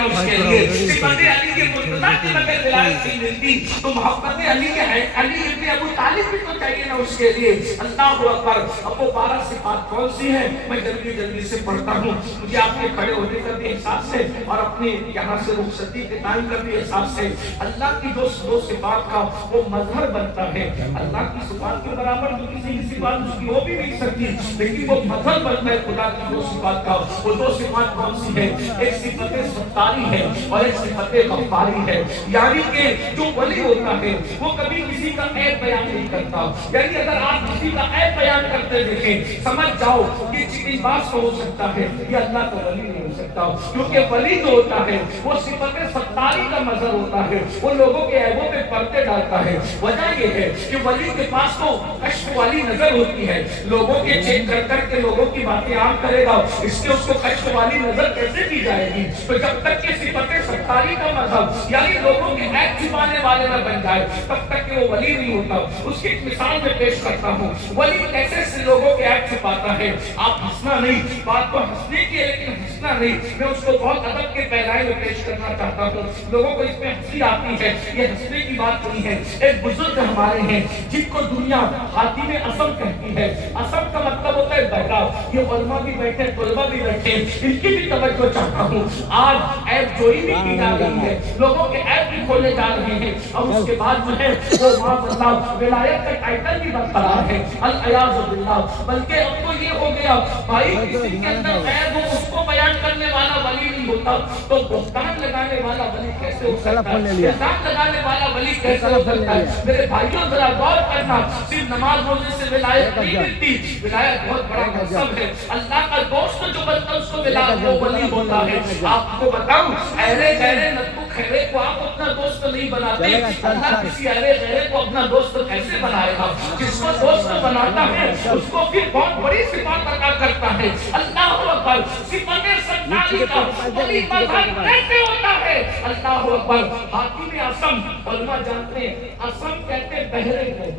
نا اس کے لیے. صفت علی کے مرتضیٰ کی اگر ولایت نہیں ملتی تو محبت علی ابن ابو طالب بھی تو چاہیے نا اس کے لیے. اللہ اکبر. اب وہ 12 صفات کون سی ہیں میں جلدی سے پڑھتا ہوں. مجھے آپ کے کھڑے ہونے کا بھی احساس ہے اور اپنے یہاں سے رخصتی کے ٹائم کا بھی احساس ہے. اللہ کی جو دو صفات کا وہ مظہر بنتا ہے. اللہ کی صفات کے برابر جو کسی کی صفات اس کی ہو بھی نہیں سکتی, لیکن وہ مظہر بنتا ہے خدا کی دو صفات کا. وہ دو صفات کون سی ہے؟ ایک صفت ستاری ہے اور ایک صفت غفاری ہے. یعنی کہ جو ولی ہوتا ہے وہ کبھی کسی کا عیب بیان نہیں کرتا. یعنی اگر آپ کسی کا عیب بیان کرتے دیکھیں سمجھ جاؤ کہ چکنی باز کو ہو سکتا ہے, یہ اللہ کا ولی نہیں ہو سکتا. کیونکہ ولی جو ہوتا ہے وہ صفت ستاری کا مظہر ہوتا ہے, وہ لوگوں کے عیبوں پہ پردے ڈالتا ہے. وجہ یہ ہے کہ ولی کے پاس تو کشف والی نظر ہوتی ہے, لوگوں کے چیک کر کے لوگوں کی باتیں عام کرے گا, اس کے اس کو کشف والی نظر کیسے دی جائے گی؟ تو جب تک کہ صفت ستاری کا مذہب یعنی لوگوں کے عیب چھپانے والے نہ بن جائے تب تک کہ وہ ولی نہیں ہوتا. اس کی ایک مثال میں پیش کرتا ہوں. ولی کیسے سے لوگوں کے عیب چھپاتا ہے. آپ ہنسنا نہیں, بات تو ہنسنے کی ہے لیکن ہنسنا نہیں, میں اس کو بہت ادب کے پہنائے میں پیش کرنا چاہتا ہوں. لوگوں کو اس میں ہنسی آتی ہے, یہ ہنسنے کی بات نہیں ہے. ایک بزرگ ہمارے ہیں جن کو دنیا حاتم اصم کہتی ہے. اصم کا مطلب ہوتا ہے بہرا. یہ علماء بھی بیٹھے, طلباء بھی بیٹھے, ان کی بھی توجہ چاہتا ہوں. آج عیب جوئی بھی کی جا رہی ہے, لوگوں کے عیب بھی کھولے جا رہے ہیں, اور اس کے بعد جو ہے وہ معاذ اللہ ولایت کا ٹائٹل بھی برقرار ہے, الیاذ باللہ. بلکہ اب تو یہ ہو گیا بھائی کسی کے اندر عیب ہو اس کو بیان کرنے والا ولی نہیں ہوتا, تو بہتان لگانے والا ولی کیسے ہو سکتا ہے؟ الزام لگانے والا ولی کیسے ہو سکتا ہے؟ میرے بھائیوں ذرا غور کرنا, صرف نماز روزے سے ولایت نہیں ملتی. ولایت بہت بڑا منصب ہے. اللہ کا دوست جو بنتا ہے اس کو ولایت وہ ولی ہوتا ہے. آپ کو بتاؤں اہلِ غیرِ نتو خیرے کو آپ اپنا دوست نہیں بناتے. اللہ کسی اہلِ غیرے کو اپنا دوست کیسے بنائے گا؟ جس کو دوست بناتا ہے اس کو پھر بہت بڑی صفات عطا کرتا ہے. اللہ اکبر. صفت ستاری کا ولی مظہر کیسے ہوتا ہے؟ اللہ اکبر. حاتم اصم علماء جانتے ہیں اصم کہتے ہیں بہرے کو.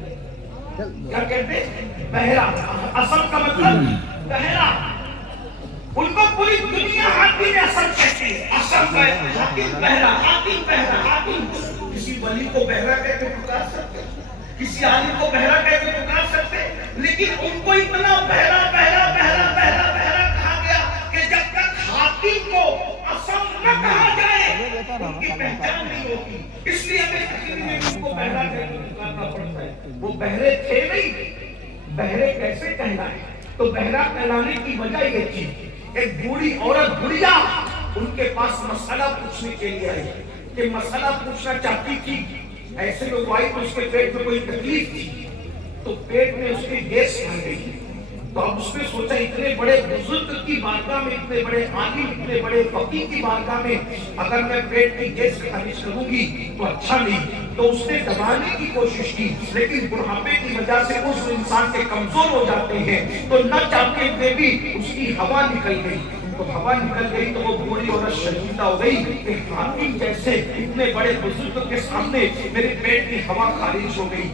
کیا کہتے ہیں؟ بہرا. اصم کا مطلب بہرا. ان کو پوری دنیا حاتم اصم کہتے ہیں. اصم کا حاتم بہرا, حاتم بہرا, حاتم. کسی ولی کو بہرا کہہ کے پکار سکتے, کسی عالم کو بہرا کہہ کے پکار سکتے, لیکن ان کو اتنا بہرا بہرا بہرا بہرا بہرا کہا گیا کہ جب تک حاتم کو اصم نہ کہا جائے ان کی پہچان نہیں ہوتی. اس لیے ہمیں تقریر میں ان کو بہرا کہہ کے پکارنا پڑتا ہے. وہ بہرے تھے نہیں, بہرے کیسے کہلائے؟ تو بہرا کہلانے کی وجہ یہ تھی, ایک بوڑھی عورت بڑھیا ان کے پاس مسئلہ پوچھنے کے لیے آئی کہ مسئلہ پوچھنا چاہتی تھی. ایسے لوگ آئی تو اس کے پیٹ میں کوئی تکلیف تھی, تو پیٹ میں اس کی گیس بن گئی. تو اب اس نے سوچا اتنے بڑے بزرگ کی بارگاہ میں, اتنے بڑے عالم, اتنے بڑے فقیہ کی بارگاہ میں اگر میں پیٹ کی گیس خارج کروں گی تو اچھا نہیں. تو اس نے دبانے کی کوشش کی, لیکن بڑھاپے کی وجہ سے اس انسان کے کمزور ہو جاتے ہیں, تو نہ چاہتے ہوئے بھی اس کی ہوا نکل گئی. تو ہوا نکل گئی تو وہ بوڑھی عورت شرمندہ ہو گئی کہ حاتم جیسے اتنے بڑے بزرگ کے سامنے میرے پیٹ کی ہوا خارج ہو گئی.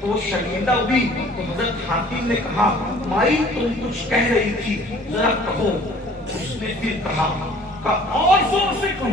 تو وہ شرمندہ ہوئی. تو حضرت حاتم نے کہا مائی تم کچھ کہہ رہی تھی ذرا کہو. اس نے پھر کہا اور زور سے کہو.